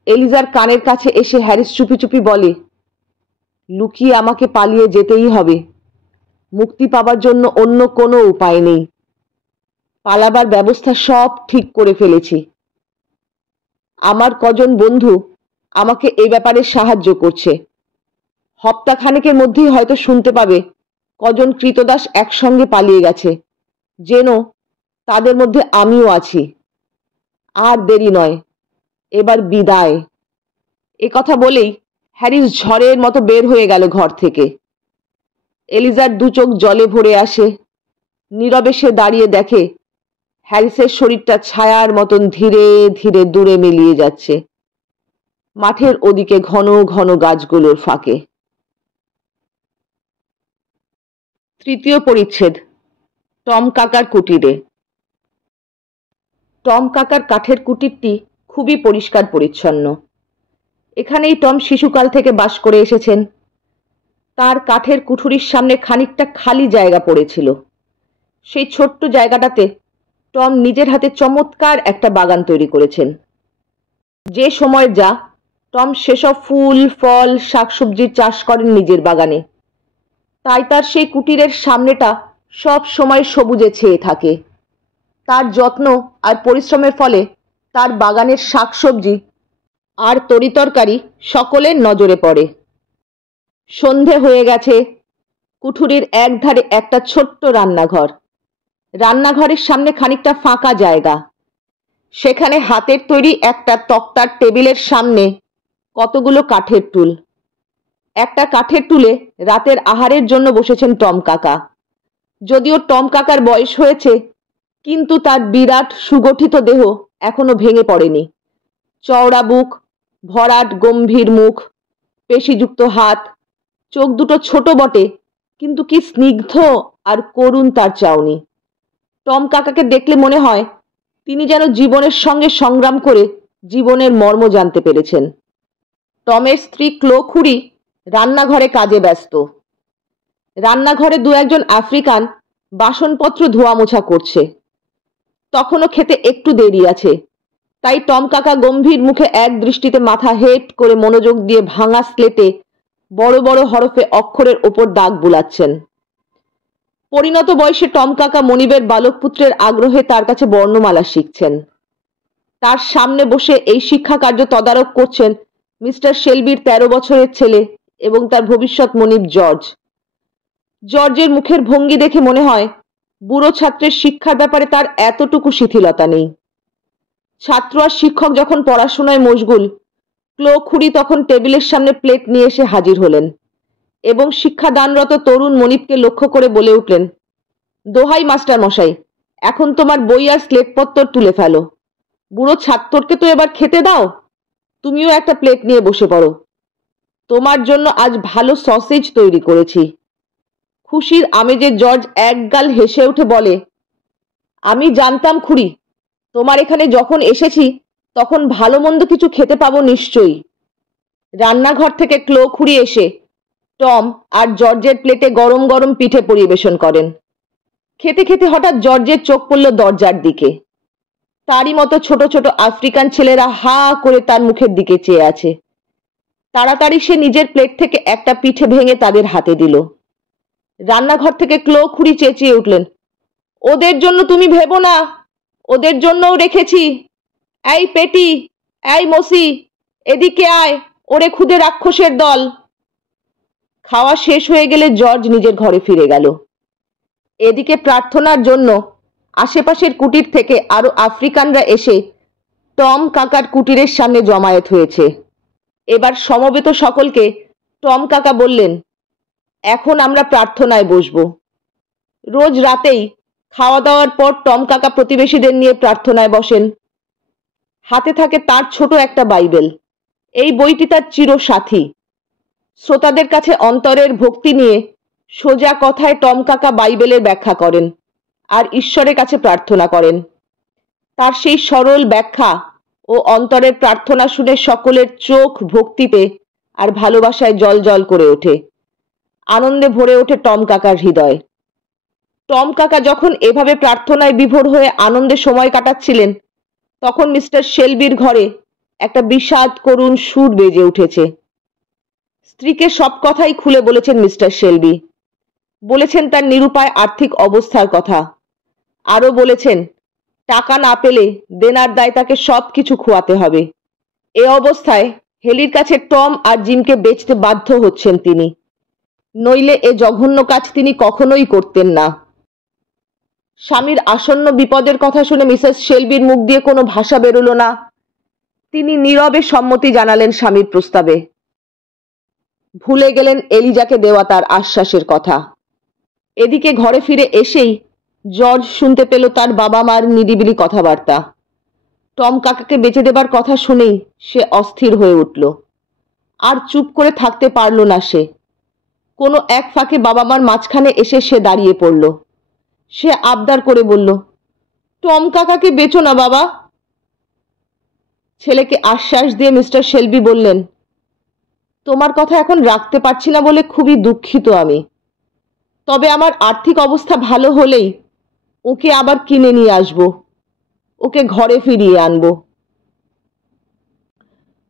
এলিজার কানের কাছে এসে হ্যারিস চুপি চুপি বলে, লুকিয়ে আমাকে পালিয়ে যেতেই হবে। মুক্তি পাবার জন্য অন্য কোনো উপায় নেই। পালাবার ব্যবস্থা সব ঠিক করে ফেলেছি। আমার কজন বন্ধু আমাকে এই ব্যাপারে সাহায্য করছে। সপ্তাহখানেকের মধ্যেই হয়তো শুনতে পাবে কজন কৃতদাস একসঙ্গে পালিয়ে গেছে। যেন তাদের মধ্যে আমিও আছি। আর দেরি নয়, এবার বিদায়। এ কথা বলেই হ্যারিস ঝড়ের মতো বের হয়ে গেল ঘর থেকে। এলিজার দু চোখ জলে ভরে আসে। নীরবে সে দাঁড়িয়ে দেখে হ্যারিসের শরীরটা ছায়ার মতন ধীরে ধীরে দূরে মিলিয়ে যাচ্ছে, মাঠের ওদিকে ঘন ঘন গাছগুলোর ফাঁকে। তৃতীয় পরিচ্ছেদ। টম কাকার কুটিরে। টম কাকার কাঠের কুটিরটি খুবই পরিষ্কার পরিচ্ছন্ন। এখানেই টম শিশুকাল থেকে বাস করে এসেছেন। তার কাঠের কুঠুরির সামনে খানিকটা খালি জায়গা পড়েছিল। সেই ছোট্ট জায়গাটাতে টম নিজের হাতে চমৎকার একটা বাগান তৈরি করেছেন। যে সময় যা, টম সেসব ফুল ফল শাকসবজির চাষ করেন নিজের বাগানে। তাই তার সেই কুটিরের সামনেটা সব সময় সবুজে ছেয়ে থাকে। তার যত্ন আর পরিশ্রমের ফলে তার বাগানের শাকসবজি আর তরিতরকারি সকলের নজরে পড়ে। সন্ধে হয়ে গেছে। কুঠুরির একধারে একটা ছোট্ট রান্নাঘর। রান্নাঘরের সামনে খানিকটা ফাঁকা জায়গা। সেখানে হাতের তৈরি একটা তক্তার টেবিলের সামনে কতগুলো কাঠের টুল। একটা কাঠের টুলে রাতের আহারের জন্য বসেছেন টম কাকা। যদিও টম কাকার বয়স হয়েছে, কিন্তু তার বিরাট সুগঠিত দেহ এখনো ভেঙে পড়েনি। চওড়া বুক, ভরাট গম্ভীর মুখ, পেশিযুক্ত হাত, চোখ দুটো ছোট বটে, কিন্তু কি স্নিগ্ধ আর করুণ তার চাউনি। টম কাকাকে দেখলে মনে হয় তিনি যেন জীবনের সঙ্গে সংগ্রাম করে জীবনের মর্ম জানতে পেরেছেন। টমের স্ত্রী ক্লো খুড়ি রান্নাঘরে কাজে ব্যস্ত। রান্নাঘরে দু একজন আফ্রিকান বাসনপত্র ধোয়া মোছা করছে। তখনও খেতে একটু দেরি আছে, তাই টম কাকা গম্ভীর মুখে এক দৃষ্টিতে মাথা হেঁট করে মনোযোগ দিয়ে ভাঙা স্লেটে বড় বড় হরফে অক্ষরের ওপর দাগ বুলাচ্ছেন। পরিণত বয়সে টম কাকা মনিবের বালক পুত্রের আগ্রহে তার কাছে বর্ণমালা শিখছেন। তার সামনে বসে এই শিক্ষা কার্য তদারক করছেন মিস্টার শেলবির 13 বছরের ছেলে এবং তার ভবিষ্যৎ মনিব জর্জ। জর্জের মুখের ভঙ্গি দেখে মনে হয় বুড়ো ছাত্রের শিক্ষার ব্যাপারে তার এতটুকু শিথিলতা নেই। ছাত্র আর শিক্ষক যখন পড়াশোনায় মশগুল, ক্লো খুড়ি তখন টেবিলের সামনে প্লেট নিয়ে এসে হাজির হলেন এবং শিক্ষাদানরত তরুণ মনিবকে লক্ষ্য করে বলে উঠলেন, দোহাই মাস্টার মশাই, এখন তোমার বই আর স্লেটপত্তর তুলে ফেলো। বুড়ো ছাত্রকে তো এবার খেতে দাও। তুমিও একটা প্লেট নিয়ে বসে পড়ো। তোমার জন্য আজ ভালো সসেজ তৈরি করেছি। খুশির আমেজে জর্জ একগাল হেসে উঠে বলে, আমি জানতাম খুড়ি, তোমার এখানে যখন এসেছি তখন ভালো মন্দ কিছু খেতে পাবো নিশ্চয়ই। রান্নাঘর থেকে ক্লো খুঁড়ি এসে টম আর জর্জের প্লেটে গরম গরম পিঠে পরিবেশন করেন। খেতে খেতে হঠাৎ জর্জের চোখ পড়ল দরজার দিকে। তারই মতো ছোট ছোট আফ্রিকান ছেলেরা হা করে তার মুখের দিকে চেয়ে আছে। তাড়াতাড়ি সে নিজের প্লেট থেকে একটা পিঠে ভেঙে তাদের হাতে দিল। রান্নাঘর থেকে ক্লো খুঁড়ি চেঁচিয়ে উঠলেন, ওদের জন্য তুমি ভেবো না, ওদের জন্যও রেখেছি। এই পেটি, এই মসি, এদিকে আয়, ওরে খুদে রাক্ষসের দল। খাওয়া শেষ হয়ে গেলে জর্জ নিজের ঘরে ফিরে গেল। এদিকে প্রার্থনার জন্য আশেপাশের কুটির থেকে আরো আফ্রিকানরা এসে টম কাকার কুটিরের সামনে জমায়েত হয়েছে। এবার সমবেত সকলকে টম কাকা বললেন, এখন আমরা প্রার্থনায় বসব। রোজ রাতেই খাওয়া দাওয়ার পর টম কাকা প্রতিবেশীদের নিয়ে প্রার্থনায় বসেন। হাতে থাকে তার ছোট একটা বাইবেল। এই বইটি তার চিরসাথী। শ্রোতাদের কাছে অন্তরের ভক্তি নিয়ে সোজা কথায় টম কাকা বাইবেলের ব্যাখ্যা করেন আর ঈশ্বরের কাছে প্রার্থনা করেন। তার সেই সরল ব্যাখ্যা ও অন্তরের প্রার্থনা শুনে সকলের চোখ ভক্তিতে আর ভালোবাসায় জল জল করে ওঠে। আনন্দে ভরে ওঠে টম কাকার হৃদয়। টম কাকা যখন এভাবে প্রার্থনায় বিভোর হয়ে আনন্দে সময় কাটাচ্ছিলেন, তখন মিস্টার শেলবির ঘরে একটা বিষাদ করুণ সুর বেজে উঠেছে। স্ত্রীকে সব কথাই খুলে বলেছেন মিস্টার শেলবি। বলেছেন তার নিরুপায় আর্থিক অবস্থার কথা। আরও বলেছেন টাকা না পেলে দেনার দায় তাকে সব কিছু খোয়াতে হবে। এ অবস্থায় হেলির কাছে টম আর জিমকে বেচতে বাধ্য হচ্ছেন তিনি, নইলে এ জঘন্য কাজ তিনি কখনোই করতেন না। স্বামীর আসন্ন বিপদের কথা শুনে মিসেস শেলবির মুখ দিয়ে কোনো ভাষা বেরোলো না। তিনি নীরবে সম্মতি জানালেন স্বামীর প্রস্তাবে। ভুলে গেলেন এলিজাকে দেওয়া তার আশ্বাসের কথা। এদিকে ঘরে ফিরে এসেই জর্জ শুনতে পেল তার বাবা মার নিরিবিলি কথাবার্তা। টম কাকাকে বেঁচে দেবার কথা শুনেই সে অস্থির হয়ে উঠল। আর চুপ করে থাকতে পারল না সে। কোনো এক ফাঁকে বাবা মার মাঝখানে এসে সে দাঁড়িয়ে পড়ল। সে আবদার করে বলল, টম কাকাকে বেচো না বাবা। ছেলেকে আশ্বাস দিয়ে মিস্টার শেলবি বললেন, তোমার কথা এখন রাখতে পারছি না বলে খুবই দুঃখিত আমি। তবে আমার আর্থিক অবস্থা ভালো হলেই ওকে আবার কিনে নিয়ে আসবো, ওকে ঘরে ফিরিয়ে আনবো।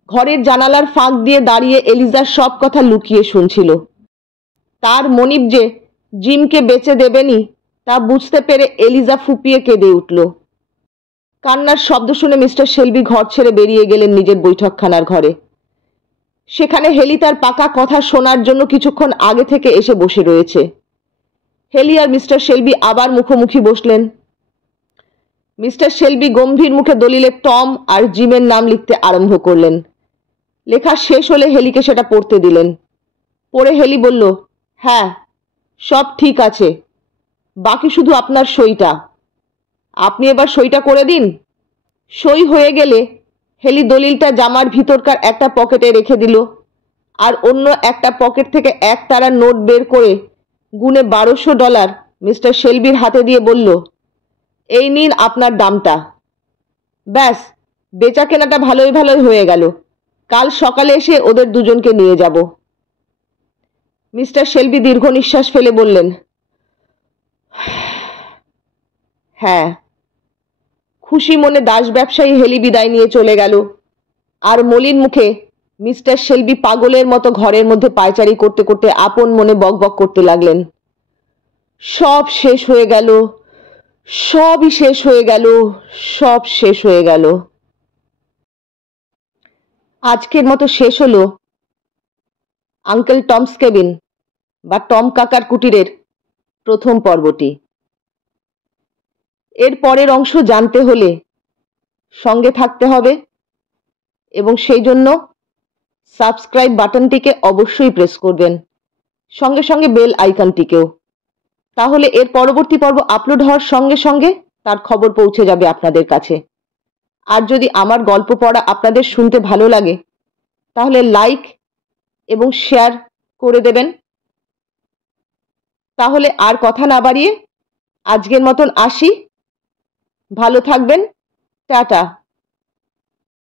ঘরের জানালার ফাঁক দিয়ে দাঁড়িয়ে এলিজার সব কথা লুকিয়ে শুনছিল। তার মনিব যে জিমকে বেচে দেবেনি তা বুঝতে পেরে এলিজা ফুপিয়ে কেঁদে উঠল। কান্নার শব্দ শুনে মিস্টার শেলবি ঘর ছেড়ে বেরিয়ে গেলেন নিজের বৈঠকখানার ঘরে। সেখানে হেলি তার পাকা কথা শোনার জন্য কিছুক্ষণ আগে থেকে এসে বসে রয়েছে। হেলি আর মিস্টার শেলবি আবার মুখোমুখি বসলেন। মিস্টার শেলবি গম্ভীর মুখে দলিলে টম আর জিমের নাম লিখতে আরম্ভ করলেন। লেখা শেষ হলে হেলিকে সেটা পড়তে দিলেন। পড়ে হেলি বলল, হ্যাঁ, সব ঠিক আছে, বাকি শুধু আপনার সইটা। আপনি এবার সইটা করে দিন। সই হয়ে গেলে হেলি দলিলটা জামার ভিতরকার একটা পকেটে রেখে দিল আর অন্য একটা পকেট থেকে এক তারা নোট বের করে গুনে $1200 মিস্টার শেলবির হাতে দিয়ে বলল, এই নিন আপনার দামটা। ব্যাস, বেচা কেনাটা ভালোই ভালোই হয়ে গেল। কাল সকালে এসে ওদের দুজনকে নিয়ে যাব। মিস্টার শেলবি দীর্ঘ নিঃশ্বাস ফেলে বললেন, হ্যাঁ। খুশি মনে দাস ব্যবসায়ী হেলি বিদায় নিয়ে চলে গেল। আর মলিন মুখে মিস্টার শেলবি পাগলের মতো ঘরের মধ্যে পায়চারি করতে করতে আপন মনে বকবক করতে লাগলেন, সব শেষ হয়ে গেল, সবই শেষ হয়ে গেল, সব শেষ হয়ে গেল। আজকের মতো শেষ হলো আঙ্কেল টমস কেবিন বা টম কাকার কুটিরের প্রথম পর্বটি। এর পরের অংশ জানতে হলে সঙ্গে থাকতে হবে এবং সেই জন্য সাবস্ক্রাইব বাটনটিকে অবশ্যই প্রেস করবেন, সঙ্গে সঙ্গে বেল আইকনটিকেও। তাহলে এর পরবর্তী পর্ব আপলোড হওয়ার সঙ্গে সঙ্গে তার খবর পৌঁছে যাবে আপনাদের কাছে। আর যদি আমার গল্প পড়া আপনাদের শুনতে ভালো লাগে তাহলে লাইক এবং শেয়ার করে দেবেন। তাহলে আর কথা না বাড়িয়ে আজকের মতন আসি। ভালো থাকবেন। টাটা।